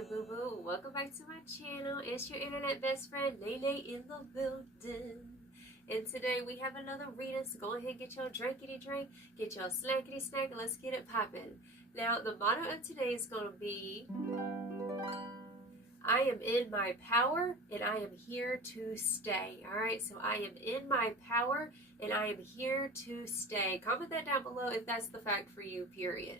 good, boo-boo? Welcome back to my channel. It's your internet best friend, Nene in the building. And today we have another reading, so go ahead and get your drinkity drink, get your snackity snack, and let's get it popping. Now, the motto of today is going to be, I am in my power, and I am here to stay. Alright, so I am in my power, and I am here to stay. Comment that down below if that's the fact for you, period.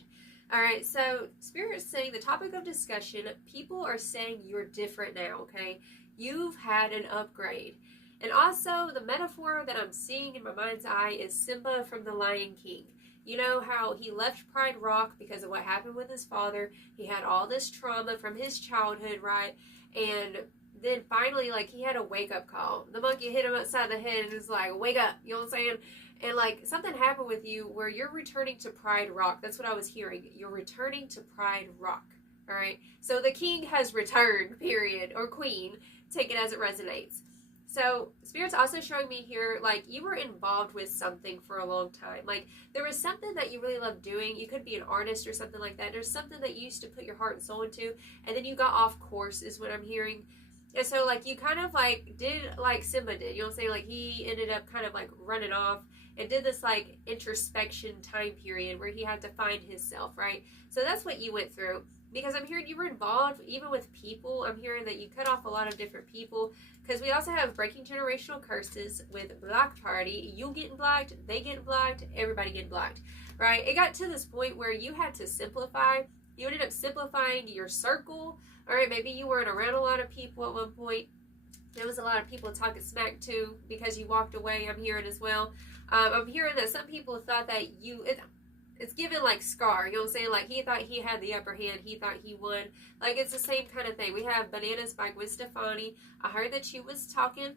Alright, so Spirit's saying the topic of discussion, people are saying you're different now, okay? You've had an upgrade. And also, the metaphor that I'm seeing in my mind's eye is Simba from The Lion King. You know how he left Pride Rock because of what happened with his father. He had all this trauma from his childhood, right? And then finally, like, he had a wake-up call. The monkey hit him upside the head and was like, wake up, you know what I'm saying? And, like, something happened with you where you're returning to Pride Rock. That's what I was hearing. You're returning to Pride Rock, all right? So the king has returned, period, or queen. Take it as it resonates. So Spirit's also showing me here, like, you were involved with something for a long time. Like, there was something that you really loved doing. You could be an artist or something like that. There's something that you used to put your heart and soul into, and then you got off course is what I'm hearing. And so, like, you kind of, like, did like Simba did. You know what I'm saying? Like, he ended up kind of, like, running off and did this, like, introspection time period where he had to find himself, right? So that's what you went through. Because I'm hearing you were involved even with people. I'm hearing that you cut off a lot of different people. Because we also have breaking generational curses with Block Party. You getting blocked, they getting blocked, everybody getting blocked, right? It got to this point where you had to simplify. You ended up simplifying your circle. All right, maybe you weren't around a lot of people at one point. There was a lot of people talking smack too because you walked away. I'm hearing as well. I'm hearing that some people thought that it's given like Scar, you know what I'm saying? Like, he thought he had the upper hand. He thought he won. Like, it's the same kind of thing. We have Bananas by Gwen Stefani. I heard that you was talking,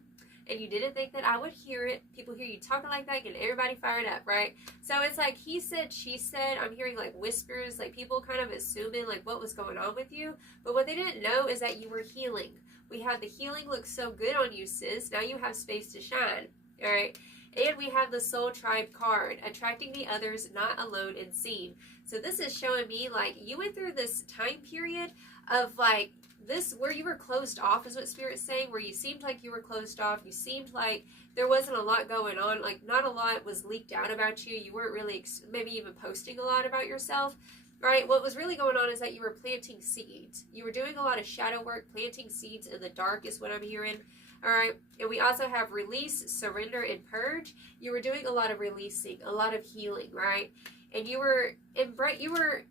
and you didn't think that I would hear it. People hear you talking like that, and everybody fired up, right? So it's like he said, she said. I'm hearing like whispers, like people kind of assuming like what was going on with you. But what they didn't know is that you were healing. We have the healing looks so good on you, sis. Now you have space to shine, all right? And we have the Soul Tribe card, attracting the others, not alone and seen. So this is showing me, like, you went through this time period of, like, this, where you were closed off is what Spirit's saying, where you seemed like you were closed off. You seemed like there wasn't a lot going on. Like, not a lot was leaked out about you. You weren't really, maybe even posting a lot about yourself, right? What was really going on is that you were planting seeds. You were doing a lot of shadow work, planting seeds in the dark is what I'm hearing. All right, and we also have release, surrender, and purge. You were doing a lot of releasing, a lot of healing, right? And you were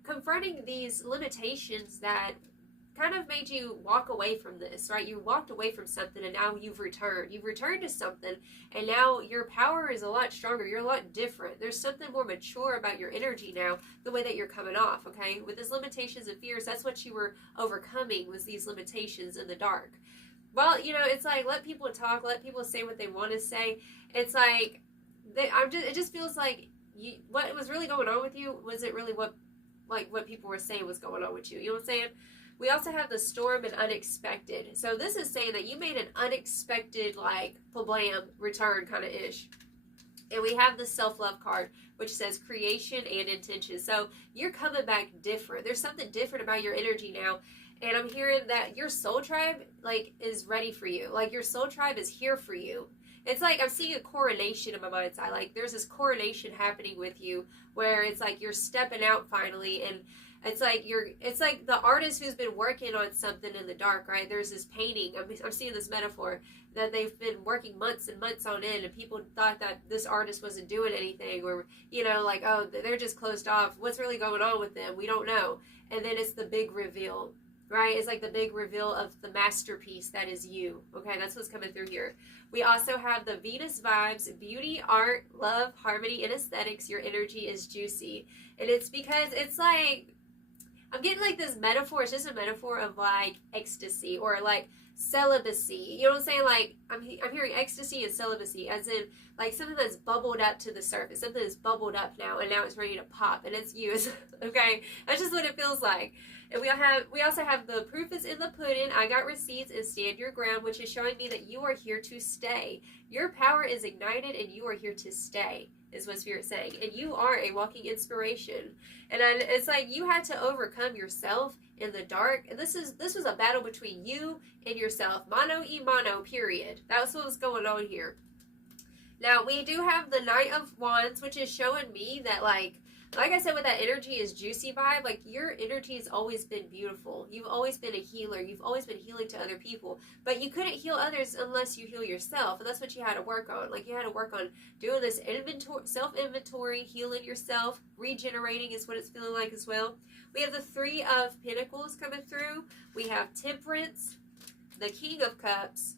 confronting these limitations that kind of made you walk away from this, right? You walked away from something, and now you've returned. You've returned to something, and now your power is a lot stronger. You're a lot different. There's something more mature about your energy now, the way that you're coming off, okay? With these limitations and fears, that's what you were overcoming, was these limitations in the dark. Well, you know, it's like, let people talk, let people say what they want to say. It's like, it just feels like what was really going on with you wasn't really what people were saying was going on with you. You know what I'm saying? We also have the storm and unexpected. So this is saying that you made an unexpected, like, blam, return kind of ish. And we have the self-love card, which says creation and intention. So you're coming back different. There's something different about your energy now. And I'm hearing that your soul tribe, like, is ready for you. Like, your soul tribe is here for you. It's like I'm seeing a coronation in my mind's eye. Like, there's this coronation happening with you where it's like you're stepping out finally. And it's like the artist who's been working on something in the dark, right? There's this painting. I'm seeing this metaphor that they've been working months and months on end, and people thought that this artist wasn't doing anything, or, you know, like, oh, they're just closed off. What's really going on with them? We don't know. And then it's the big reveal. Right? It's like the big reveal of the masterpiece that is you. Okay, that's what's coming through here. We also have the Venus vibes, beauty, art, love, harmony, and aesthetics. Your energy is juicy. And it's because it's like, I'm getting like this metaphor. It's just a metaphor of like ecstasy or like celibacy. You know what I'm saying? Like, I'm hearing ecstasy and celibacy as in like something that's bubbled up to the surface. Something that's bubbled up now and now it's ready to pop. And it's you. Okay? That's just what it feels like. And we also have the proof is in the pudding. I got receipts and stand your ground, which is showing me that you are here to stay. Your power is ignited and you are here to stay. is what Spirit's saying. And you are a walking inspiration. And it's like you had to overcome yourself in the dark. And this was a battle between you and yourself. Mano y mano, period. That's what was going on here. Now, we do have the Knight of Wands, which is showing me that, like I said, with that energy is juicy vibe, like, your energy has always been beautiful. You've always been a healer. You've always been healing to other people. But you couldn't heal others unless you heal yourself. And that's what you had to work on. Like, you had to work on doing this self-inventory, healing yourself, regenerating is what it's feeling like as well. We have the Three of Pentacles coming through. We have Temperance, the King of Cups,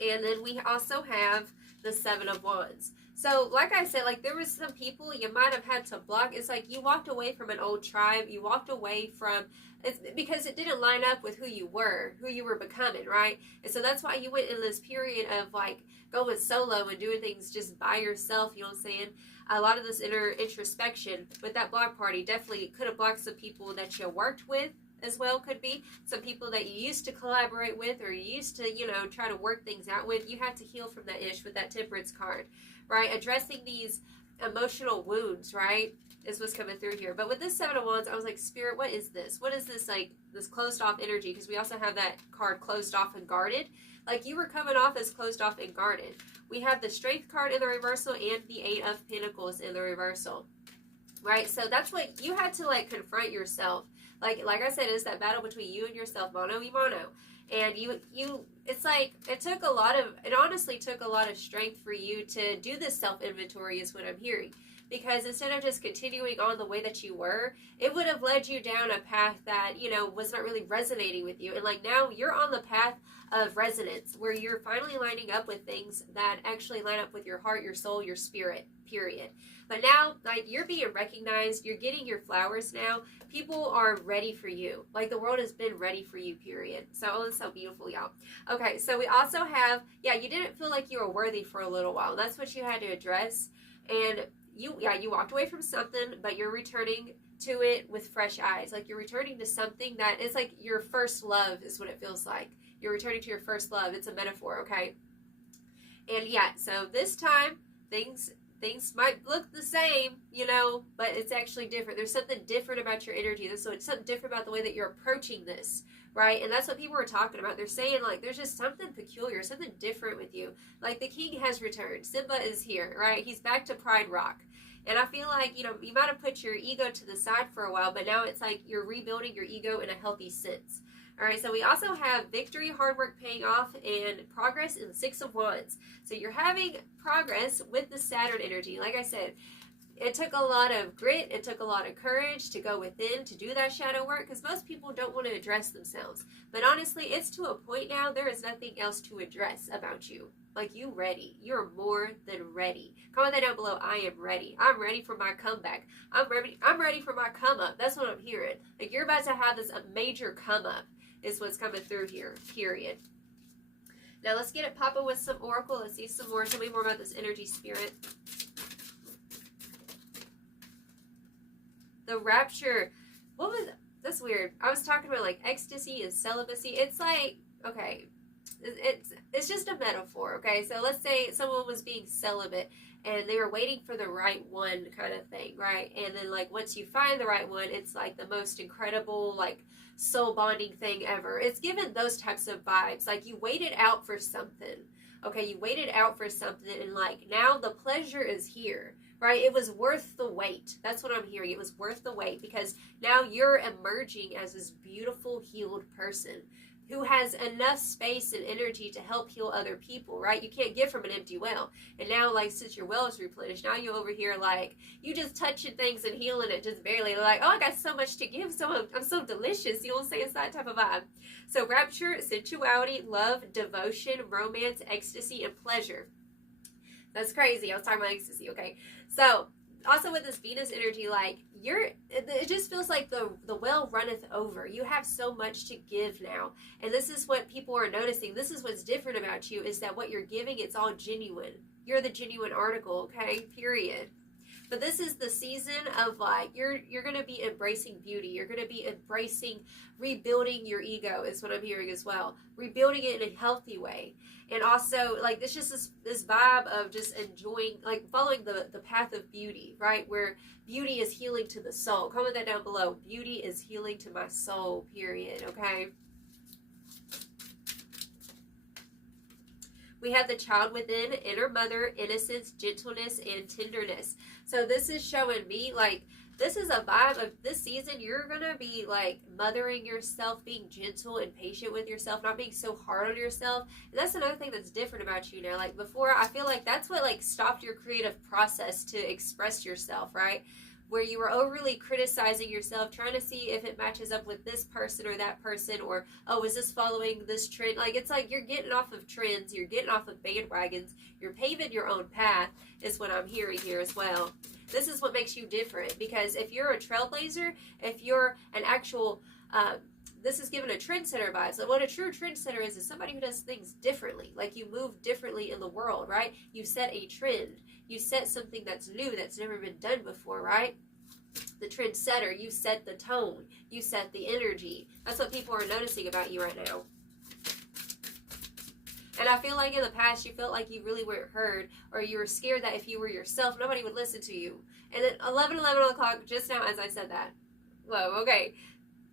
and then we also have the Seven of Wands. So, like I said, like, there was some people you might have had to block. It's like you walked away from an old tribe. You walked away from, it's because it didn't line up with who you were becoming, right? And so that's why you went in this period of, like, going solo and doing things just by yourself, you know what I'm saying? A lot of this inner introspection with that block party definitely could have blocked some people that you worked with as well, could be some people that you used to collaborate with or you used to, you know, try to work things out with. You had to heal from that ish with that Temperance card, right? Addressing these emotional wounds, right, is what's coming through here. But with this Seven of Wands, I was like, Spirit, what is this? What is this, like, this closed off energy? Because we also have that card, closed off and guarded. Like, you were coming off as closed off and guarded. We have the Strength card in the reversal and the Eight of Pentacles in the reversal, right? So that's what you had to, like, confront yourself. Like I said, it's that battle between you and yourself, mano y mano. And it's like, it honestly took a lot of strength for you to do this self-inventory is what I'm hearing. Because instead of just continuing on the way that you were, it would have led you down a path that, you know, was not really resonating with you. And, like, now you're on the path of resonance where you're finally lining up with things that actually line up with your heart, your soul, your spirit, period. But now, like, you're being recognized. You're getting your flowers now. People are ready for you. Like, the world has been ready for you, period. So, it's so beautiful, y'all. Okay, so we also have, you didn't feel like you were worthy for a little while. That's what you had to address. And you walked away from something, but you're returning to it with fresh eyes. Like, you're returning to something that is like your first love is what it feels like. You're returning to your first love. It's a metaphor, okay? And so this time, things might look the same, you know, but it's actually different. There's something different about your energy. So it's something different about the way that you're approaching this, right? And that's what people are talking about. They're saying, like, there's just something peculiar, something different with you. Like, the king has returned. Simba is here, right? He's back to Pride Rock. And I feel like, you know, you might have put your ego to the side for a while, but now it's like you're rebuilding your ego in a healthy sense. All right, so we also have victory, hard work paying off, and progress in the Six of Wands. So you're having progress with the Saturn energy. Like I said, it took a lot of grit. It took a lot of courage to go within, to do that shadow work, because most people don't want to address themselves. But honestly, it's to a point now, there is nothing else to address about you. Like, you ready. You're more than ready. Comment that down below. I am ready. I'm ready for my comeback. I'm ready for my come up. That's what I'm hearing. Like, you're about to have this major come up is what's coming through here, period. Now, let's get it popping with some oracle. Let's see some more. Tell me more about this energy, Spirit. The rapture. What was, that's weird. I was talking about, like, ecstasy and celibacy. It's like, okay, it's just a metaphor, okay? So let's say someone was being celibate and they were waiting for the right one kind of thing, right? And then, like, once you find the right one, it's like the most incredible, like, soul bonding thing ever. It's given those types of vibes. Like, you waited out for something, okay? You waited out for something, and, like, now the pleasure is here, right? It was worth the wait. That's what I'm hearing. It was worth the wait because now you're emerging as this beautiful, healed person who has enough space and energy to help heal other people, right? You can't give from an empty well. And now, like, since your well is replenished, now you're over here, like, you just touching things and healing it just barely. Like, oh, I got so much to give. I'm so delicious. You know what I'm saying? It's that type of vibe. So rapture, sensuality, love, devotion, romance, ecstasy, and pleasure. That's crazy. I was talking about ecstasy, okay? So, also with this Venus energy, like, it just feels like the well runneth over. You have so much to give now. And this is what people are noticing. This is what's different about you, is that what you're giving, it's all genuine. You're the genuine article, okay? Period. But this is the season of like, you're going to be embracing beauty. You're going to be embracing rebuilding your ego is what I'm hearing as well. Rebuilding it in a healthy way. And also like this just this vibe of just enjoying, like following the path of beauty, right? Where beauty is healing to the soul. Comment that down below. Beauty is healing to my soul, period. Okay. We have the child within, inner mother, innocence, gentleness, and tenderness. So this is showing me like this is a vibe of this season. You're going to be like mothering yourself, being gentle and patient with yourself, not being so hard on yourself. And that's another thing that's different about you now. Like before, I feel like that's what like stopped your creative process to express yourself, right? Where you were overly criticizing yourself, trying to see if it matches up with this person or that person, or, oh, is this following this trend? Like, it's like you're getting off of trends, you're getting off of bandwagons, you're paving your own path, is what I'm hearing here as well. This is what makes you different, because if you're a trailblazer, if you're an actual, this is given a trendsetter vibe. So what a true trendsetter is somebody who does things differently. Like you move differently in the world, right? You set a trend. You set something that's new, that's never been done before, right? The trendsetter, you set the tone. You set the energy. That's what people are noticing about you right now. And I feel like in the past, you felt like you really weren't heard, or you were scared that if you were yourself, nobody would listen to you. And then 11 o'clock, just now as I said that. Whoa, okay.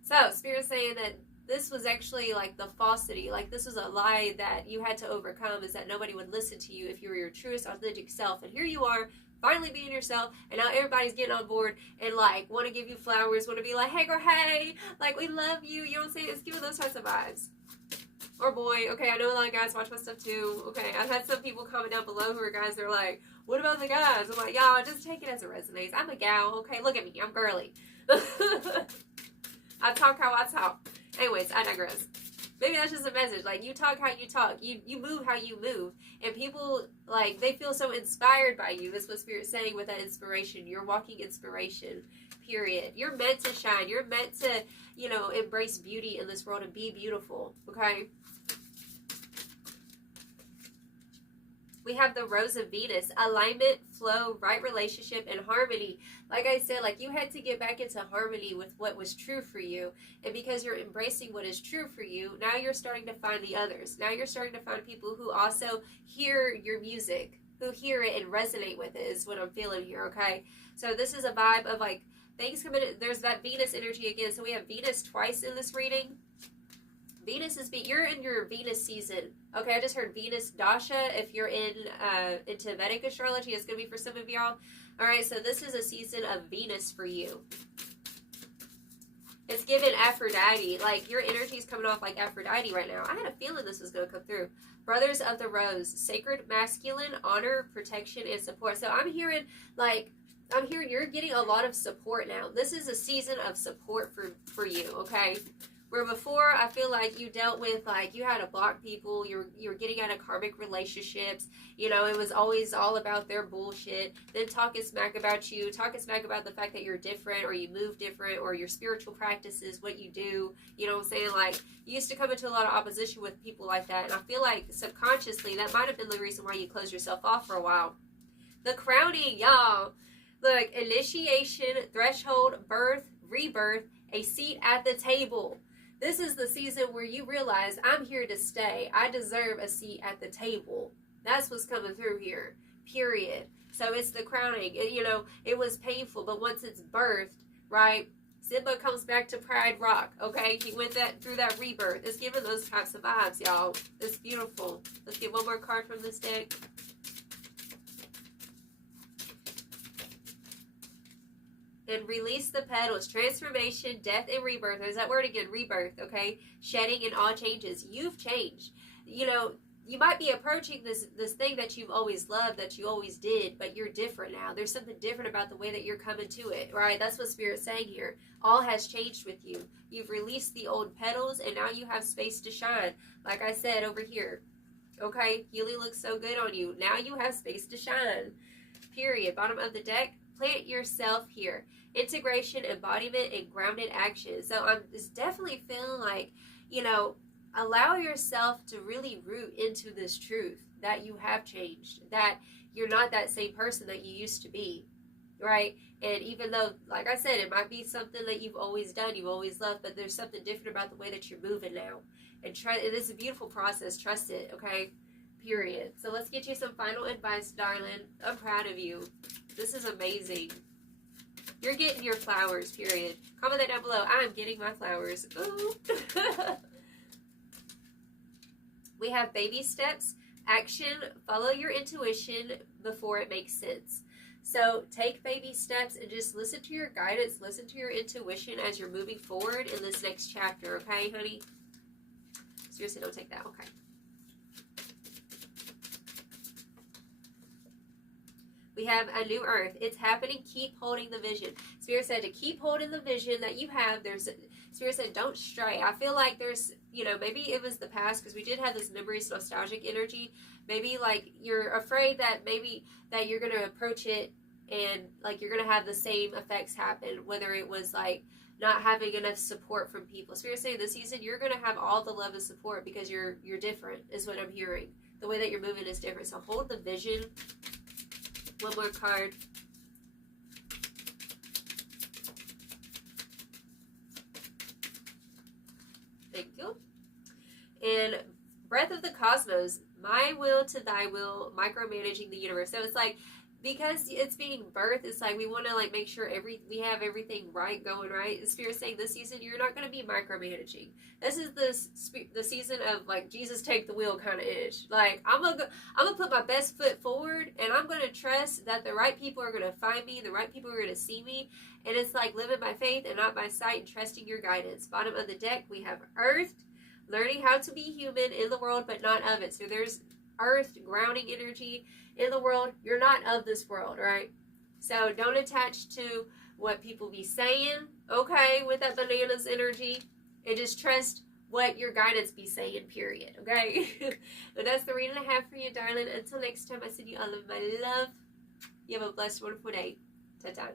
So, Spirit's saying that this was actually like the falsity, like this was a lie that you had to overcome, is that nobody would listen to you if you were your truest, authentic self. And here you are, finally being yourself, and now everybody's getting on board and like want to give you flowers, want to be like, hey girl, hey, like we love you, you know what I'm saying? It's giving those types of vibes. Or boy, okay, I know a lot of guys watch my stuff too. Okay, I've had some people comment down below who are guys, they're like, what about the guys? I'm like, y'all, just take it as it resonates. I'm a gal, okay, look at me, I'm girly. I talk how I talk. Anyways, I digress. Maybe that's just a message. Like, you talk how you talk. You move how you move. And people, like, they feel so inspired by you. That's what Spirit's saying with that inspiration. You're walking inspiration, period. You're meant to shine. You're meant to, you know, embrace beauty in this world and be beautiful, okay? We have the Rose of Venus, alignment, flow, right relationship, and harmony. Like I said, like you had to get back into harmony with what was true for you. And because you're embracing what is true for you, now you're starting to find the others. Now you're starting to find people who also hear your music, who hear it and resonate with it, is what I'm feeling here, okay? So this is a vibe of like things coming in. There's that Venus energy again. So we have Venus twice in this reading. Venus is, you're in your Venus season. Okay, I just heard Venus Dasha. If you're into Vedic astrology, it's going to be for some of y'all. All right, so this is a season of Venus for you. It's given Aphrodite. Like, your energy is coming off like Aphrodite right now. I had a feeling this was going to come through. Brothers of the Rose, sacred masculine, honor, protection, and support. So I'm hearing, like, you're getting a lot of support now. This is a season of support for you, okay? Where before, I feel like you dealt with, like, you had to block people, you were getting out of karmic relationships, you know, it was always all about their bullshit, then talking smack about you, talking smack about the fact that you're different, or you move different, or your spiritual practices, what you do, you know what I'm saying, like, you used to come into a lot of opposition with people like that, and I feel like subconsciously, that might have been the reason why you closed yourself off for a while. The crowning, y'all, look, initiation, threshold, birth, rebirth, a seat at the table. This is the season where you realize, I'm here to stay. I deserve a seat at the table. That's what's coming through here, period. So it's the crowning. You know, it was painful, but once it's birthed, right, Simba comes back to Pride Rock, okay? He went through that rebirth. It's giving those types of vibes, y'all. It's beautiful. Let's get one more card from this deck. And release the petals. Transformation, death, and rebirth. There's that word again, rebirth, okay? Shedding and all changes. You've changed. You know, you might be approaching this thing that you've always loved, that you always did, but you're different now. There's something different about the way that you're coming to it, right? That's what Spirit's saying here. All has changed with you. You've released the old petals, and now you have space to shine. Like I said over here, okay? Healy looks so good on you. Now you have space to shine, period. Bottom of the deck. Plant yourself here. Integration, embodiment, and grounded action. So I'm just definitely feeling like, you know, allow yourself to really root into this truth that you have changed, that you're not that same person that you used to be. right? And even though, like I said, it might be something that you've always done, you've always loved, but there's something different about the way that you're moving now. And it is a beautiful process. Trust it, okay? Period. So let's get you some final advice, darling. I'm proud of you. This is amazing. You're getting your flowers, period. Comment that down below. I'm getting my flowers. Ooh. We have baby steps, action, follow your intuition before it makes sense. So take baby steps and just listen to your guidance, listen to your intuition as you're moving forward in this next chapter, okay, honey? Seriously, don't take that, okay. We have a new earth. It's happening. Keep holding the vision. Spirit said to keep holding the vision that you have. Spirit said don't stray. I feel like there's, maybe it was the past because we did have this memories, nostalgic energy. Maybe like you're afraid that maybe that you're going to approach it and like you're going to have the same effects happen, whether it was like not having enough support from people. Spirit saying this season you're going to have all the love and support because you're different is what I'm hearing. The way that you're moving is different. So hold the vision. One more card. Thank you. And Breath of the Cosmos, my will to thy will, micromanaging the universe. So it's like, because it's being birthed, it's like we want to like make sure we have everything right, going right. The Spirit's saying this season you're not going to be micromanaging. This is the season of like Jesus take the wheel kind of ish. Like I'm gonna put my best foot forward, and I'm gonna trust that the right people are gonna find me, the right people are gonna see me, and it's like living by faith and not by sight, and trusting your guidance. Bottom of the deck we have Earthed, learning how to be human in the world but not of it. So there's Earth, grounding energy in the world. You're not of this world, right? So don't attach to what people be saying, okay, with that bananas energy, and just trust what your guidance be saying, period, okay? But that's the reading I have for you, darling. Until next time, I send you all of my love. You have a blessed, wonderful day. Ta-ta.